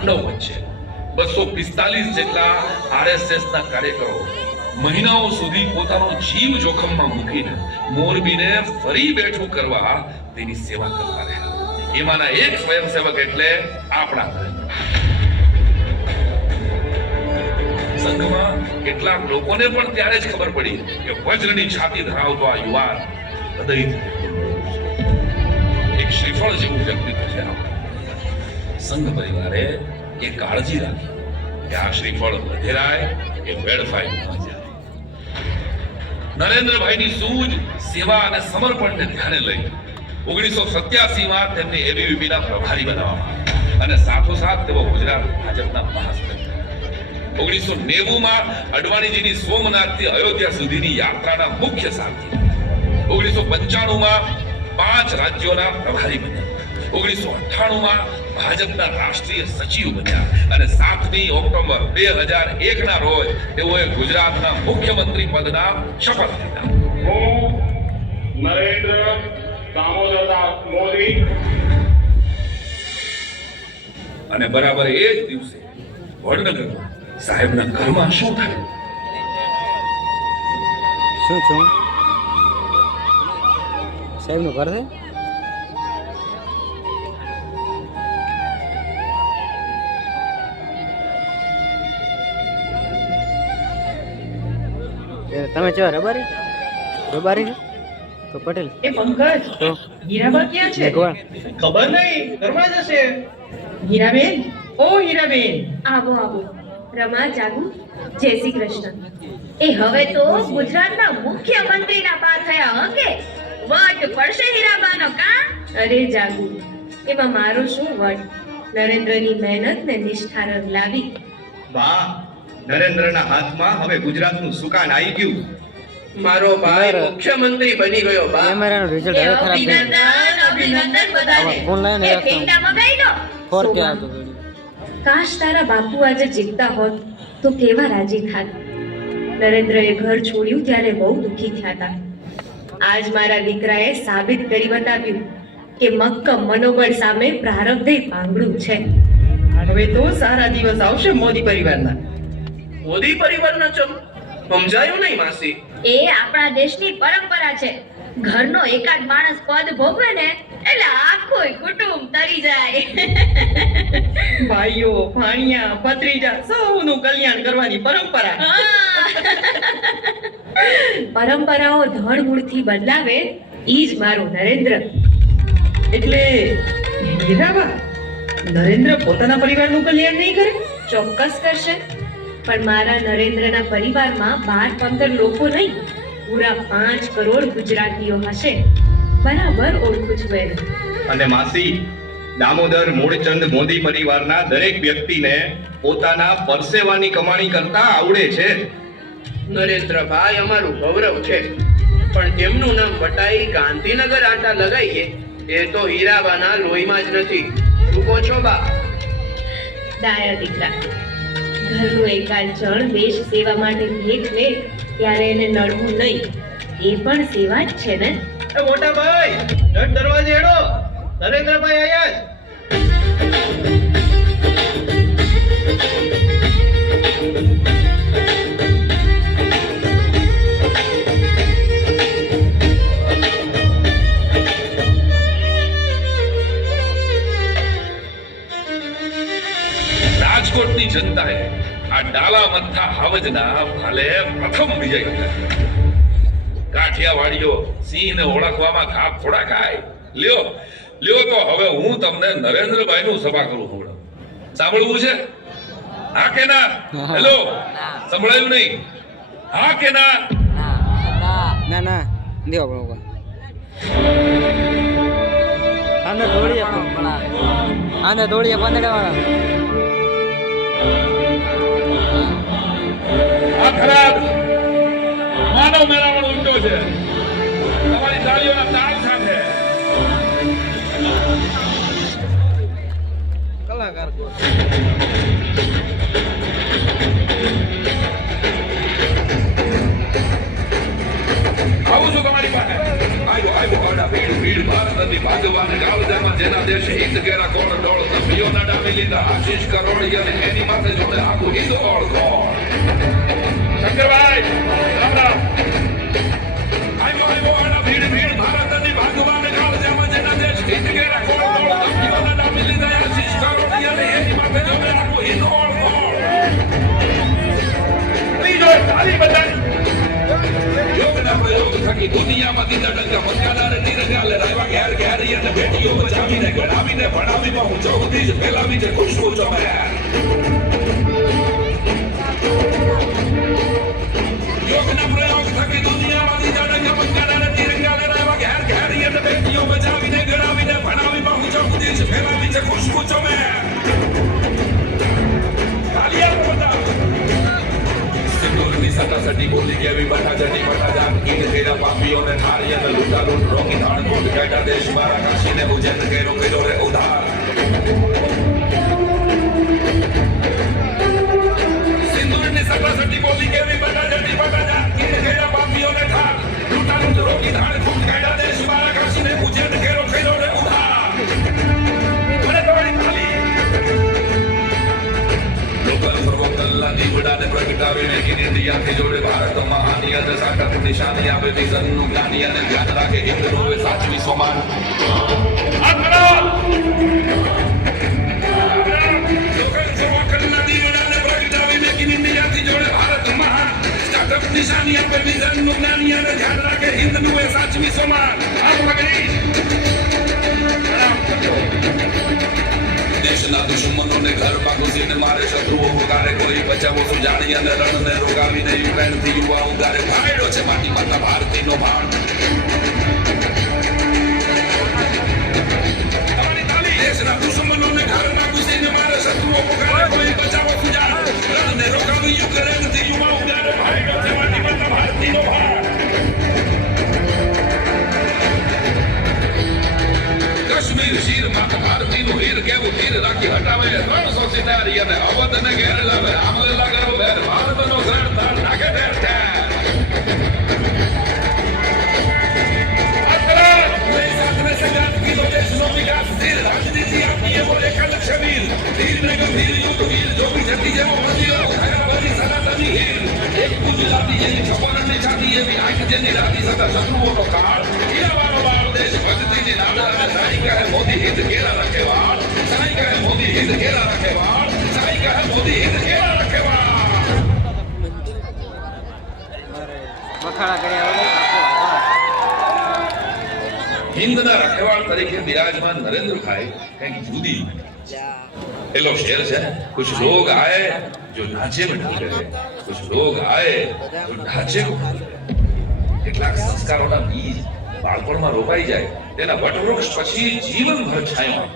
તાંડવ મચશે. 245 જેટલા RSS ના કાર્યકરો મહિનાઓ સુધી પોતાનો જીવ જોખમમાં મૂકીને મોરબીને ફરી બેઠું કરવા તેની સેવા કરતા રહ્યા. એમાંના એક સ્વયંસેવક એટલે આપણા નરેન્દ્ર. સંઘમાં કેટલાક લોકોને પણ ત્યારે જ ખબર પડી કે વજ્રની છાતી ધરાવતો આ યુવાન હૃદયથી એક શ્રીફળ જેવું વ્યક્તિત્વ છે. સંઘ પરિવારે એ કાળજી રાખી કે આ શ્રીફળ વધેરાય કે વેડફાય ન જાય. નરેન્દ્રભાઈની સૂઝ, સેવા અને સમર્પણને ધ્યાને લઈ 1987માં તેમને એબીવીપીના પ્રભારી બનાવવામાં અને સાથોસાથ તેઓ ગુજરાત ભાજપના મહાસચિવ. 1990માં અડવાણીજીની સોમનાથથી અયોધ્યા સુધીની યાત્રાના મુખ્ય સારથી. 1995માં 5 રાજ્યોના પ્રભારી બન્યા. 1998માં ભાજપના રાષ્ટ્રીય સચિવ બન્યા અને 7મી ઓક્ટોબર 2001ના રોજ તેઓએ ગુજરાતના મુખ્યમંત્રી પદના શપથ લીધા. હું નરેન્દ્ર દામોદરદાસ મોદી અને બરાબર એ જ દિવસે વડનગરમાં સાહેબના ઘરમાં શું થયું? શું છું સાહેબનું ઘર છે? તમે ચો રબારી રબારી તો પટેલ એ પંકજ તો હીરાબા ક્યાં છે? ભગવાન ખબર નહીં, ઘરમાં જશે. હીરાબેન, ઓ હીરાબેન, આવો આવો. રમા, જાગુ, જય શ્રી કૃષ્ણ. એ હવે તો ગુજરાતના મુખ્યમંત્રીના પા થયા હો કે વટ પડશે હીરાબાનો કા? અરે જાગુ, એમાં મારો શું વટ? નરેન્દ્રની મહેનત ને નિષ્ઠા રંગ લાવી. વાહ, નરેન્દ્રના હાથમાં હવે ગુજરાતનું સુકાન આવી ગયું. મારો ભાઈ મુખ્યમંત્રી બની ગયો. બા કેમેરાનું રિઝલ્ટ હવે ખરાબ થઈ ગયું. અભિનંદન બધાને. ફોન લાવ્યો ને એ પેંડા મગાઈ લો. 4K આવતો હતો. કાશ તારા બાપુ આજે જીવતા હોત તો કેવા રાજી થાત. નરેન્દ્રએ ઘર છોડ્યું ત્યારે બહુ દુઃખી થયા હતા. આજ મારા દીકરાએ સાબિત કરી બતાવ્યું કે મક્કમ મનોબળ સામે પ્રારબ્ધે પાંગડું છે. હવે તો સારા દિવસ આવશે મોદી પરિવારના. મોદી પરિવારના સમજાયું નહીં માસી? એ આપણા દેશની પરંપરા છે. ઘરનો એકાદ માણસ પદ ભોગવે ને એટલે આખું કુટુંબ તરી જાય. ભાઈઓ, ભાણિયા, ભત્રીજા સૌનું કલ્યાણ કરવાની પરંપરા. પરંપરાઓ ધડ મૂળથી બદલાવે ઈ જ મારો નરેન્દ્ર. એટલે હીરાબા, નરેન્દ્ર પોતાના પરિવારનું કલ્યાણ નહીં કરે? ચોક્કસ કરશે, પણ મારા નરેન્દ્રના પરિવારમાં 12-15 લોકો નહીં, પૂરા 5 કરોડ ગુજરાતીઓ હશે. બરાબર ઓળખું છું એને. અને માસી, દામોદર મૂળચંદ મોદી પરિવારના દરેક વ્યક્તિને પોતાના પરસેવાની કમાણી કરતા આવડે છે. નરેન્દ્રભાઈ અમારું ગૌરવ છે, પણ તેમનું નામ વટાઈ ગાંધીનગર આટા લગાઈએ એ તો હીરાબાના લોહીમાં જ નથી. શું કહો છો બા? ડાયા દીકરા, ઘરનું એકાદ જણ દેશ સેવા માટે ભેટ લે ત્યારે એને નડવું નહીં. એ પણ સેવા જ છે ને. એ મોટા ભાઈ, ઝટ દરવાજે હેડો. નરેન્દ્રભાઈ આયા જ. રાજકોટની જનતાએ આ ડાલા મથા હાવજના ભાલે પ્રથમ વિજય કર્યો. કાઠિયાવાડીઓ સિંહને ઓળખવામાં ઘાપ થોડા ખાય. લ્યો લ્યો, તો હવે હું તમને નરેન્દ્રભાઈનું સભા કરું છું. સાંભળવું છે? હા કે ના? હેલો, સંભળાયું નહીં? હા કે ના? ના ના દેવો પડો. આને દોડીએ આને દોડીએ પાંદડા વાળા. આ ખરાબ માનવ મેળાવડો ઉલટો છે તમારી તાળીઓના તાલ સાથે. કલાકાર આવું છું તમારી પાસે. આવ્યો ભીડ ભારતની ભાગવાને ગાવદામાં જેના દેશે હિત કેરા કોણ ડોળ તપિયો ના ડામે ગણાવી લીધા આશીષ કરોડી અને એની માથે જોડે આખું હિંદોળ ગોળ. શંકરભાઈ રામ રામ. આવ્યો આના ભીડ ભીડ ભારતની ભાગવાન કાળ જેમાં જેના દેશ હિંદ ઘેરા ગોળ ગોળ ધમકીઓના નામી લીધા આશીષ કરોડી અને એની માથે જોડે આખું હિંદોળ ગોળ. ત્રીજો તાળી બધાની. યોગના પ્રયોગ થકી દુનિયામાં દીધા ડંકા મસ્કાદાર તિરંગા લહેરાવ્યા ઘેર ઘેર અને બેટીઓ બચાવીને ગણાવીને ભણાવી બહુ ચૌધી જ ફેલાવી છે ખુશ્બુ ચમહેર. યોગના પ્રયોગ થકી દુનિયામાં દીધા ડંકા મસ્કાદાર તિરંગા લહેરાવ્યા ઘેર ઘેર અને બેટીઓ બચાવીને ગણાવીને ભણાવી બહુ ચૌધી જ ફેલાવી છે ખુશ્બુ ચમહેર. તાલિયા બધા સિંદૂરની સટાસટી બોલી કેવી બટાચટી બટાજા ઈદ તેરા પાપીઓને થાળી અને લૂંટા લૂંટ રોકી ધાણ કૂટ કાઢ્યા દેશ મારા કાશીને ઉજ્જૈન કેરો કર્યો રે ઉધાર. સિંદૂરની સટાસટી બોલી કેવી બટાચટી બટાજા ઈદ તેરા પાપીઓને થાળ લૂંટા લૂંટ રોકી ધાણ કૂટ કાઢ્યા દેશ મારા કાશીને ઉજ્જૈન કેરો કર્યો રે ઉધાર. મને તમારી થાળી લોકલ પ્રવક્તના દીવડાને પ્રગટાવીને કિરીટિયાથી જોડે ભારત મહાની અને સાટક નિશાની આપે વિઝનનું જ્ઞાની અને ધ્યાન રાખે હિન્દનું એ સાચવી સોમાન. લોકલ પ્રવક્તના દીવડાને પ્રગટાવીને કિરીટિયાથી જોડે ભારત મહાન સ્ટાર્ટઅપ નિશાની આપે વિઝનનું જ્ઞાની અને ધ્યાન રાખે હિન્દનું એ સાચવી સોમાન. આ પગડી દેશના દુશ્મનોને ઘરમાં ઘૂસીને મારે શત્રુઓ પુકારે કોઈ બચાવો સુજાણી અને રણને રોગાવીને યુક્રેનથી યુવા ઉગારે ભાડ્યો છે માટી માતા ભારતીનો ભાણ. દેશના દુશ્મનોને ઘરમાં ઘૂસીને મારે શત્રુઓ પુકારે કોઈ બચાવો સુજાણી રણને રોગાવી યુક્રેનથી યુવા ઉગારે ભાડ્યો છે માટી માતા ભારતીનો ભાણ. કાશ્મીર શીર માતા ભારતીનું હીર કેવું તીર રાખી હટાવે 300 સિનારી અને અવધને ઘેર લાવે આમલે લાગાવો બેર ભારતનો ઝેર તાર નાખે ઠેર ઠેર. મેં સાથે સંગાત કીધો દેશનો વિકાસ ધીર રાજનીતિ આપી એવો એકલ છબીર ધીર ને ગંભીર યુદ્ધ વીર જોગી જતી જેવો મંદિરો થયા બધી સનાતની હીર એક ગુજરાતી જેની ખબરની છાતી એવી આંખ જેની રાતી સદા શત્રુઓનો કાળ હીરાવાનો બાળ દેશ ભક્તિની નાદ અને સાઈ કહે મોદી હિત કેરા રખેવાળ સાઈ કહે મોદી હિત કેરા રખેવાળ સાઈ કહે મોદી હિત કેરા રખેવાળ. વખાણા કર્યા વગર હિન્દના રખેવાળ તરીકે બિરાજમાન નરેન્દ્રભાઈ કંઈક જુદી એલો શેર છે. कुछ लोग आए जो ढांचे में ढल गए, कुछ लोग आए जो ढांचे को भूल गए. કેટલાક સંસ્કારોના બીજ બાળપણમાં રોપાઈ જાય તેના વટવૃક્ષ પછી જીવનભર છાંયો